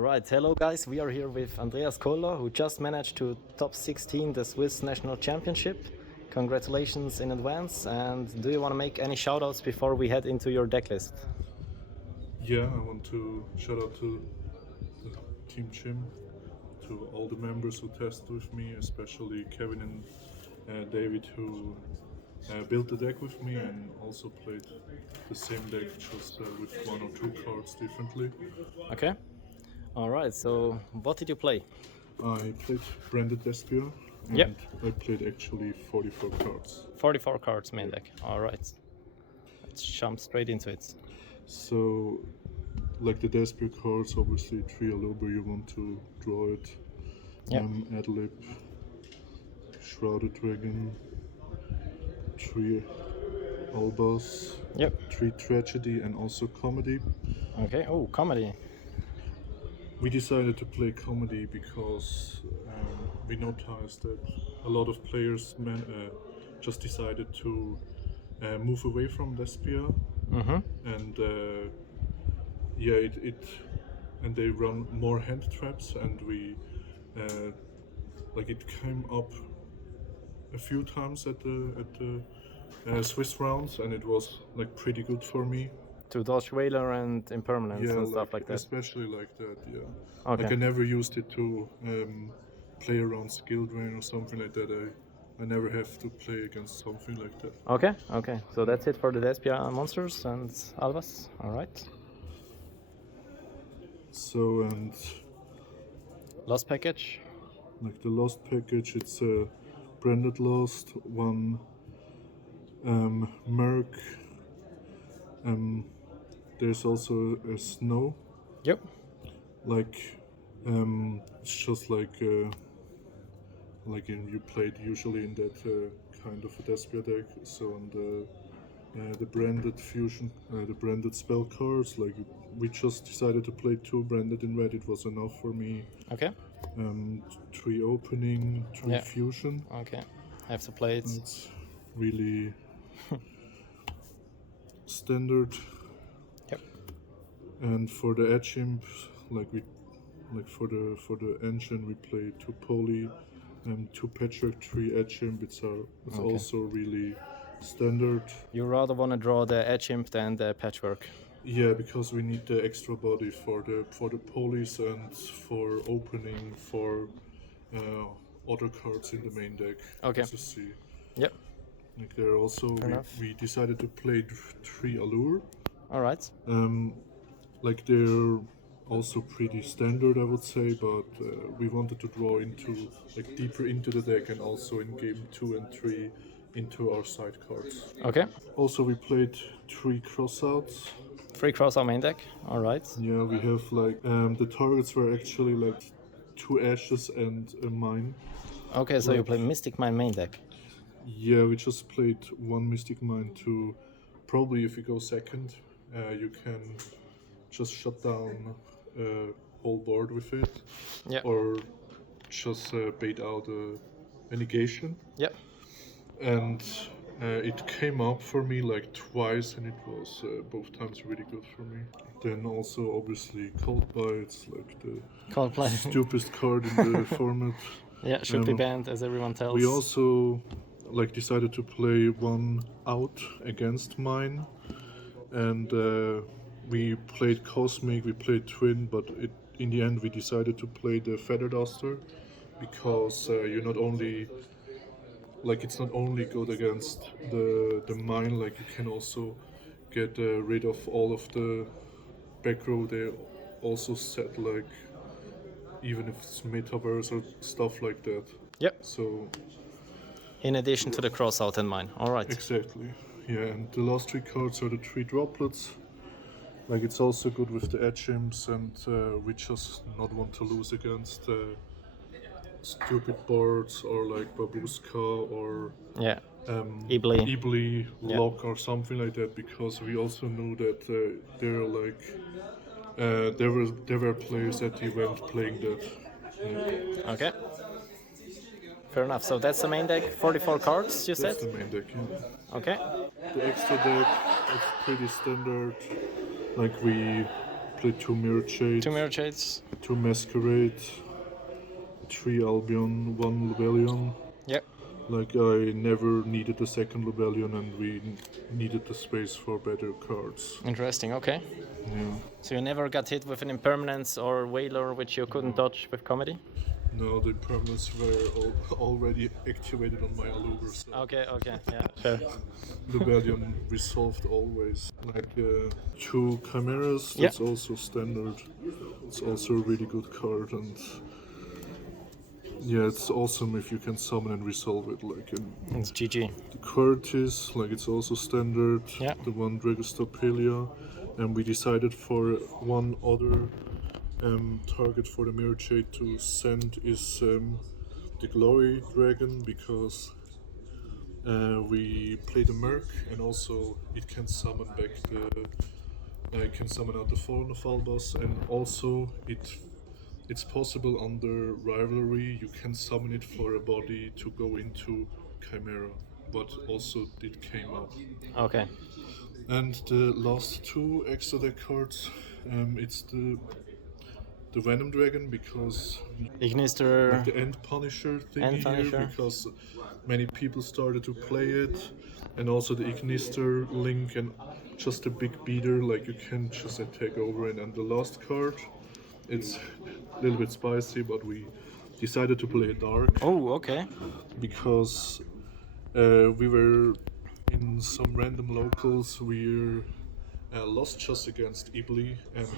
Alright, hello guys, we are here with Andreas Koller, who just managed to top 16 the Swiss National Championship. Congratulations in advance, and do you want to make any shoutouts before we head into your deck list? Yeah, I want to shout out to the Team G.Y.M, to all the members who tested with me, especially Kevin and David, who built the deck with me and also played the same deck, just with one or two cards differently. Okay. Alright, so what did you play? I played Branded Despia, and Yep. I played actually 44 cards. 44 cards main deck. Alright. Let's jump straight into it. So, like the Despia cards, obviously 3 Aluber, you want to draw it. Yep. Adlib, Shrouded Dragon, 3 Albas, Yep. 3 Tragedy, and also Comedy. Okay, oh, comedy. We decided to play Comedy because we noticed that a lot of players just decided to move away from Despia, and and they run more hand traps, and we it came up a few times at the Swiss rounds, and it was like pretty good for me. To dodge Whaler and Impermanence and stuff like that. Especially like that, yeah. Okay. Like I never used it to play around skill drain or something like that. I never have to play against something like that. Okay, okay. So that's it for the Despia monsters and Albas. Alright. So, and Lost package. like the Lost package, it's a Branded Lost, 1 Merc. There's also a Snow. Yep. It's just like you played usually in that kind of a Despia deck. So on the branded fusion, the branded spell cards, like we just decided to play 2 branded in red. It was enough for me. Okay. 3 opening, 3 fusion. Okay. I have to play it. It's really standard. Yep. And for the edge imp, for the engine, we play 2 poly, 2 patchwork, 3 edge imp. It's also really standard. You rather want to draw the edge imp than the patchwork. Yeah, because we need the extra body for the polies and for opening for other cards in the main deck. Okay. To see. Yep. Like there also we decided to play 3 Allure. All right. Like they're also pretty standard, I would say, but we wanted to draw into deeper into the deck and also in game 2 and 3 into our side cards. Okay. Also, we played 3 crossouts. 3 cross our main deck. All right. Yeah, we have the targets were actually 2 ashes and a mine. Okay, so you play Mystic Mine main deck. Yeah, we just played 1 Mystic Mine to probably if you go second, you can just shut down a whole board with it. Yeah. Or just bait out a negation. Yeah. And it came up for me twice, and it was both times really good for me. Then also obviously Cold Bites, the stupidest card in the format. Yeah, should be banned, as everyone tells. We also decided to play 1 out against mine, and we played Cosmic, we played Twin, but in the end we decided to play the Feather Duster because you're not only it's not only good against the mine, you can also get rid of all of the back row. They also set even if it's metaverse or stuff like that. Yep. So in addition to the cross out and mine. All right. Exactly. Yeah, and the last 3 cards are the 3 droplets. It's also good with the edge imps, and we just not want to lose against stupid boards or Babushka or Ibli Lock or something like that, because we also knew that there were players at the event playing that. Yeah. Okay. Fair enough. So that's the main deck. 44 cards, you said? That's the main deck, yeah. Okay. The extra deck is pretty standard. We played 2 Mirror Shades, 2 Mirror Shades. 2 Masquerade, 3 Albion, 1 Rebellion. Yep. Like I never needed the second Rebellion, and we needed the space for better cards. Interesting, okay. Yeah. So you never got hit with an impermanence or Whaler which you couldn't dodge with Comedy? No, the permanents were already activated on my Aluber. So Okay, yeah, fair. Rebellion resolved always. Like 2 Chimeras, that's also standard. It's also a really good card, and yeah, it's awesome if you can summon and resolve it. Like It's GG. the Curtis, like it's also standard. Yeah. The one Dragostopelia, and we decided for one other target for the Mirror Shade to send is the Glory Dragon, because we play the Merc, and also it can summon back can summon out the Fallen of Albus, and also it's possible under Rivalry you can summon it for a body to go into Chimera, but also it came up. Okay. And the last 2 extra deck cards, it's the Venom Dragon, because Ignister. like the End Punisher thingy here, because many people started to play it, and also the Ignister link, and just a big beater, like you can just take over it. And the last card, it's a little bit spicy, but we decided to play it dark. Oh, okay. Because we were in some random locals, we lost just against Ibli, and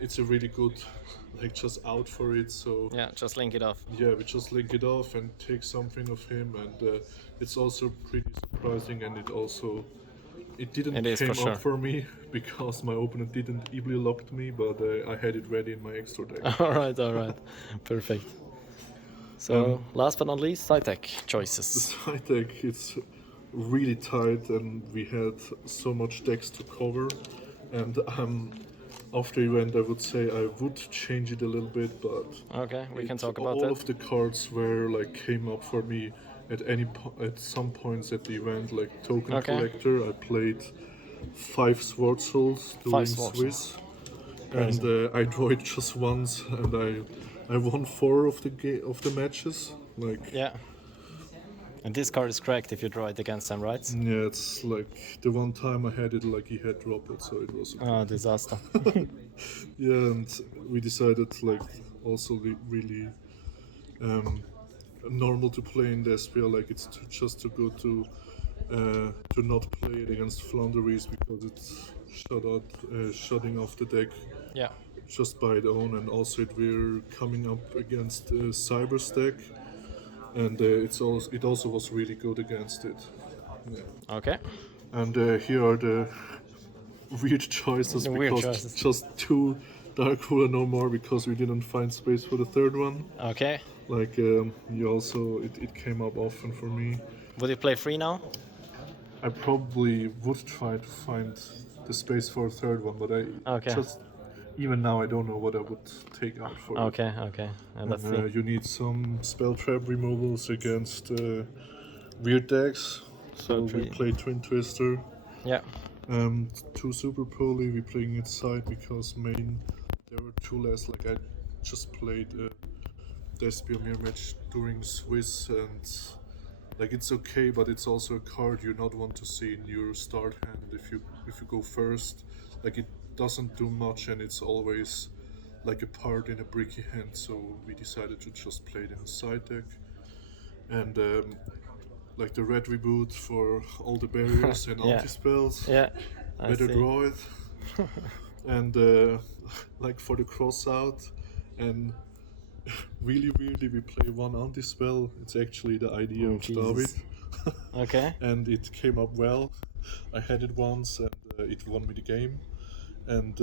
it's a really good, like, just out for it. So yeah, just link it off. Yeah, we just link it off and take something of him, and it's also pretty surprising, and it didn't came up for me because my opponent didn't Ibli locked me, but I had it ready in my extra deck. all right, perfect. So last but not least, Scitec choices. The Scitec, it's really tight, and we had so much decks to cover, and after event I would say I would change it a little bit, but okay, we can talk about all that. All of the cards were like came up for me at some points at the event, like Token Collector. I played 5 Sword Souls doing Swiss, and I drew it just once, and I won 4 of the matches. Like yeah. And this card is cracked if you draw it against them, right? Yeah, it's like the one time I had it, like he had dropped it, so it was a disaster. Yeah, and we decided like also really normal to play in Despia, like it's just too good to not play it against Flanderies, because it's shutting off the deck. Yeah. Just by its own, and also we're coming up against Cyber Stack, and it also was really good against it. Yeah. Okay. And here are the weird choices, because just 2 Dark Ruler, no more, because we didn't find space for the 3rd one. Okay. Like you also, it came up often for me. Would you play 3 now? I probably would try to find the space for a 3rd one, but even now I don't know what I would take out for it. Okay. And let's see. You need some spell trap removals against weird decks. So we play Twin Twister. Yeah. 2 Super Poly, we're playing it side because main there were 2 less. Like I just played Despia Mirror match during Swiss, and like it's okay, but it's also a card you not want to see in your start hand if you go first. Like it doesn't do much, and it's always like a part in a bricky hand, so we decided to just play it in a side deck. And like the red reboot for all the barriers and anti-spells. Yeah, better draw it. And like for the cross out, and really weirdly we play 1 anti-spell. It's actually the idea of David. Okay. And it came up well. I had it once, and it won me the game. And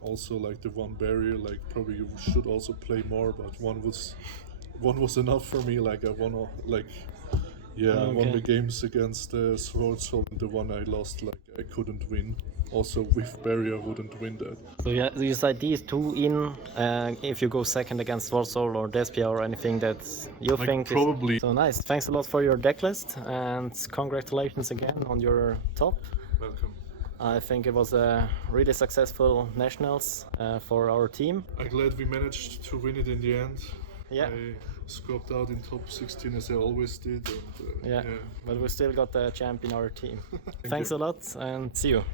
also like the 1 barrier, like probably you should also play more, but one was enough for me. Like I won I won the games against Sword Soul, and the one I lost, like I couldn't win. Also with barrier wouldn't win that. So yeah, you decide these 2 in if you go second against Sword Soul or Despia or anything that you think probably. So nice. Thanks a lot for your deck list, and congratulations again on your top. Welcome. I think it was a really successful nationals for our team. I'm glad we managed to win it in the end. Yeah. I scoped out in top 16 as I always did. And, Yeah, but we still got the champ in our team. Thanks you. a lot and see you.